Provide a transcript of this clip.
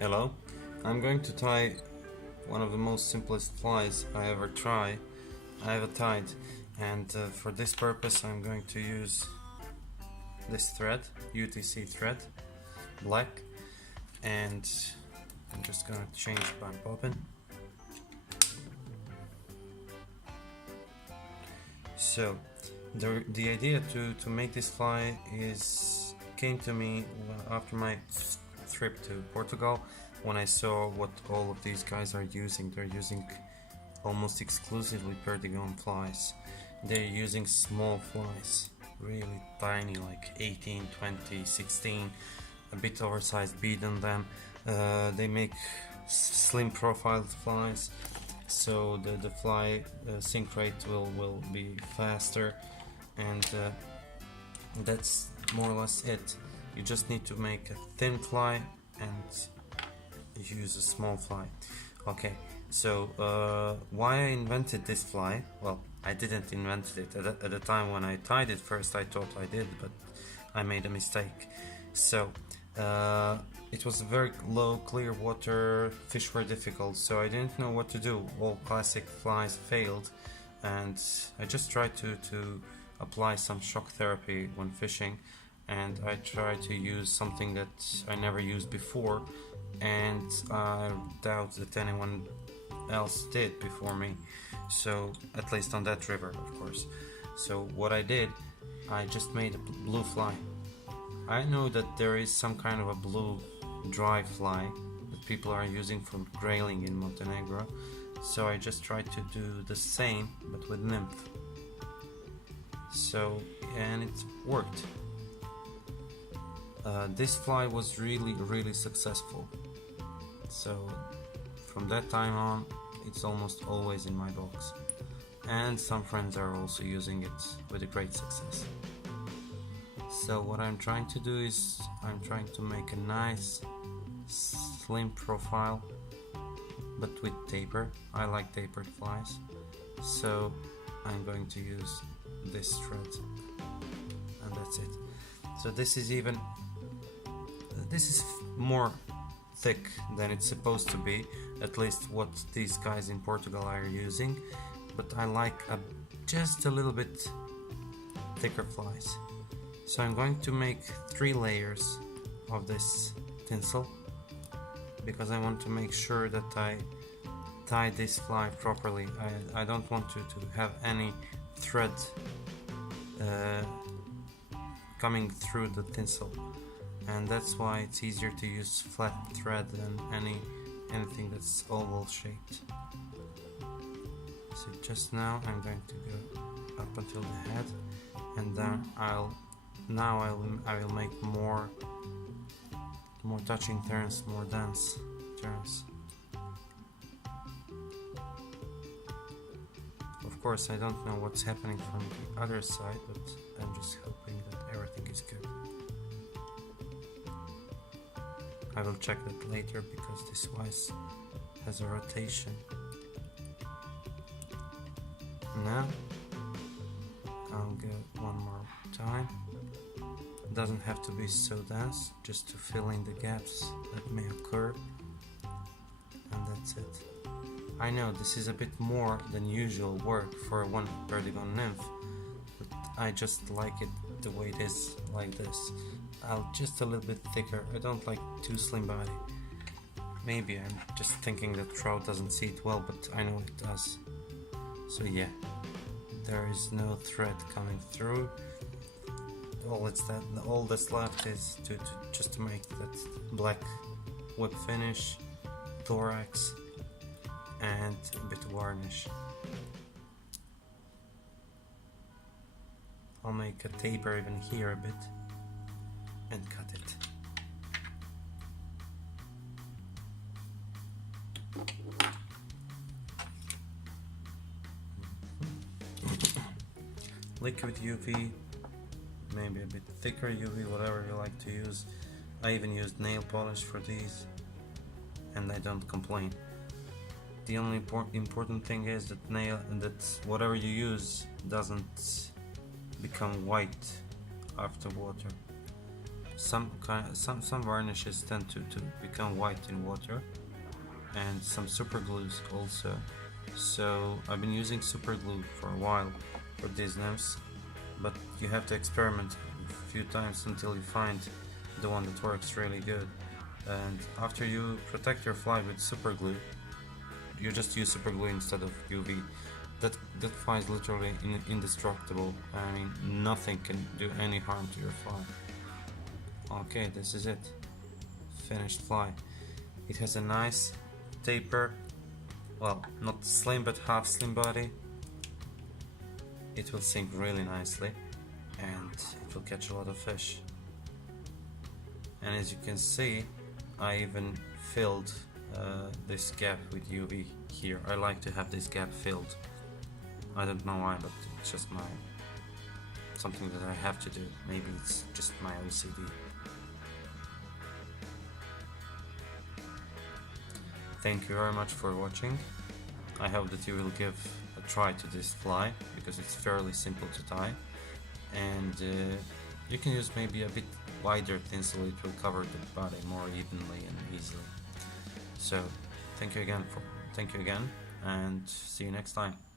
Hello, I'm going to tie one of the most simplest flies I ever tied, and for this purpose I'm going to use this thread, UTC thread, black, and I'm just going to change my bobbin. So the idea to make this fly came to me after my trip to Portugal, when I saw what all of these guys are using. They're using almost exclusively Perdigon flies. They're using small flies, really tiny, like 18, 20, 16, a bit oversized bead on them. They make slim profiled flies, so the fly sink rate will be faster, and that's more or less it. You just need to make a thin fly and use a small fly. Okay, so why I invented this fly? Well, I didn't invent it. At the time when I tied it first, I thought I did, but I made a mistake. So it was very low, clear water, fish were difficult, so I didn't know what to do. All classic flies failed, and I just tried to apply some shock therapy when fishing, and I tried to use something that I never used before, and I doubt that anyone else did before me, so at least on that river, of course. So what I did, I just made a blue fly. I know that there is some kind of a blue dry fly that people are using for grayling in Montenegro, so I just tried to do the same but with nymph. So, and it worked. This fly was really successful, so from that time on it's almost always in my box, and some friends are also using it with a great success. So what I'm trying to do is I'm trying to make a nice slim profile but with taper. I like tapered flies, so I'm going to use this thread, and that's it. So this is more thick than it's supposed to be, at least what these guys in Portugal are using, but I like just a little bit thicker flies. So I'm going to make 3 layers of this tinsel, because I want to make sure that I tie this fly properly. I don't want to have any thread coming through the tinsel, and that's why it's easier to use flat thread than anything that's oval shaped. So just now I'm going to go up until the head, and then I will make more touching turns, more dense turns. Of course, I don't know what's happening from the other side, but I'm just hoping that everything is good. I will check that later, because this vise has a rotation. Now I'll go one more time. It doesn't have to be so dense, just to fill in the gaps that may occur, and that's it. I know this is a bit more than usual work for one Perdigon nymph, but I just like it the way it is, like this. I'll just a little bit thicker. I don't like too slim body. Maybe I'm just thinking that trout doesn't see it well, but I know it does. So yeah, there is no thread coming through. All that's left is to make that black whip finish, thorax, and a bit of varnish. I'll make a taper even here a bit and cut it. Liquid UV, maybe a bit thicker UV, whatever you like to use. I even used nail polish for these, and I don't complain. The only important thing is that whatever you use doesn't become white after water. some varnishes tend to become white in water, and some super glues also. So I've been using super glue for a while for these nymphs, but you have to experiment a few times until you find the one that works really good. And after you protect your fly with super glue, you just use super glue instead of UV. That fly is literally indestructible. I mean, nothing can do any harm to your fly. Okay, this is it. Finished fly. It has a nice taper, well, not slim but half slim body. It will sink really nicely and it will catch a lot of fish. And as you can see, I even filled this gap with UV here. I like to have this gap filled. I don't know why, but it's just something that I have to do. Maybe it's just my OCD. Thank you very much for watching. I hope that you will give a try to this fly, because it's fairly simple to tie, and you can use maybe a bit wider tinsel. It will cover the body more evenly and easily. So thank you again, and see you next time.